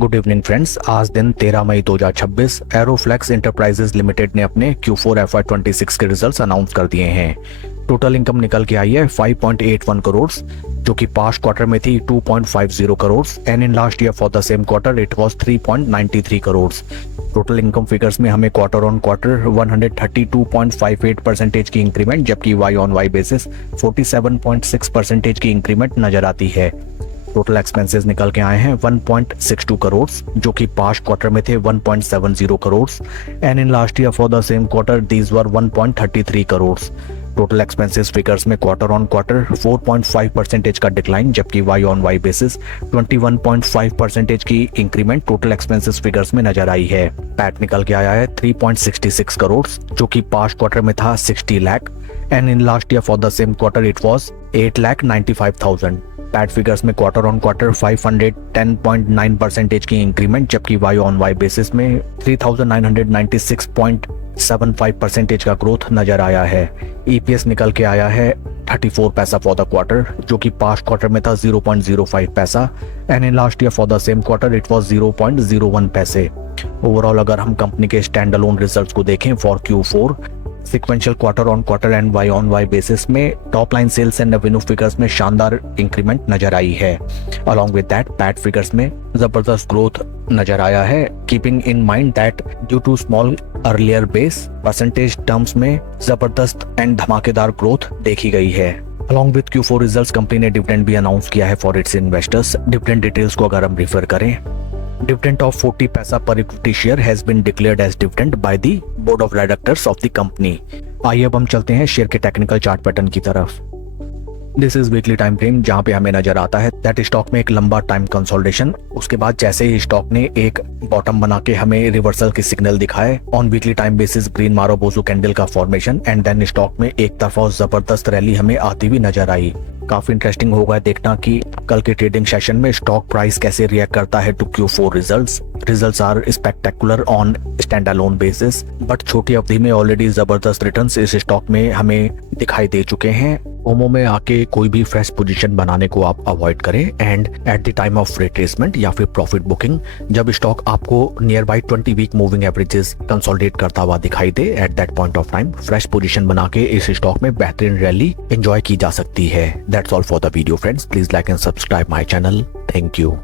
Good evening friends. आज दिन 13 मई 2026 एरोफ्लेक्स enterprises limited ने अपने Q4 FY26 के रिजल्ट्स अनाउंस कर दिए हैं। टोटल इनकम निकल के आई है 5.81 करोड़, जो कि पास्ट क्वार्टर में थी 2.50 crore and in last year for the same quarter it was 3.93 crore. Total income figures में हमें क्वार्टर ऑन क्वार्टर 132.58% की इंक्रीमेंट, जबकि वाई ऑन वाई बेसिस 47.6% की इंक्रीमेंट नजर आती है। टोटल एक्सपेंसेस निकल के आए हैं 1.62 करोड़, जो कि पास्ट क्वार्टर में थे 1.70 crore and in last year for the same quarter these were 1.33 crore. Total expenses figures में क्वार्टर ऑन क्वार्टर 4.5% का डिक्लाइन, जबकि वाई ऑन वाई बेसिस 21.5% की इंक्रीमेंट टोटल एक्सपेंसेस फिगर्स में नजर आई है। पैट निकल के आया है 3.66 करोड़, जो कि पास्ट क्वार्टर में था 60 lakh and in last year for the same quarter it was 8,95,000। PAT figures में क्वार्टर ऑन क्वार्टर 510.9% की इंक्रीमेंट, जबकि वाई ऑन वाई बेसिस में 3,996.75% का ग्रोथ नजर आया है। ईपीएस निकल के आया है 34 पैसा फॉर द क्वार्टर, जो कि पास्ट क्वार्टर में था 0.05 पैसा and in last year for the same quarter it was 0.01 पैसे। ओवरऑल अगर हम कंपनी के स्टैंड अलोन रिजल्ट्स को देखें for Q4 sequential quarter on quarter and Y on Y basis में top line sales and revenue figures में शानदार increment नजर आई है। Along with that PAT figures में जबरदस्त ग्रोथ नजर आया है, keeping in mind that due to small earlier base percentage terms में जबरदस्त एंड धमाकेदार ग्रोथ देखी गई है। Along with Q4 results company ने डिविडेंड भी अनाउंस किया है for its investors. Dividend details को अगर हम रिफर करें, dividend of 40 पैसा per equity share has been declared as dividend by the board of directors of the company। आइए अब हम चलते हैं शेयर के टेक्निकल चार्ट पैटर्न की तरफ। This is weekly time frame, जहां पे हमें नजर आता है दैट स्टॉक में एक लंबा टाइम कंसोलिडेशन, उसके बाद जैसे ही स्टॉक ने एक बॉटम बना के हमें रिवर्सल की सिग्नल दिखाए on weekly time basis green marubozu candle का फॉर्मेशन एंड देन स्टॉक में एक तरफा जबरदस्त रैली हमें आती हुई नजर आई। काफी इंटरेस्टिंग होगा देखना कि कल के ट्रेडिंग सेशन में स्टॉक प्राइस कैसे रिएक्ट करता है to Q4 results are spectacular on stand alone basis, but छोटी अवधि में ऑलरेडी जबरदस्त रिटर्न्स इस स्टॉक में हमें दिखाई दे चुके हैं। ओमो में आके कोई भी फ्रेश पोजीशन बनाने को आप अवॉइड करें and at the time of retracement या फिर प्रॉफिट बुकिंग, जब स्टॉक आपको near by 20 week moving averages consolidate करता हुआ दिखाई दे, at that point of time fresh position बना के इस स्टॉक में बेहतरीन रैली एंजॉय की जा सकती है। That's all for the video friends, please like and subscribe my channel. Thank you.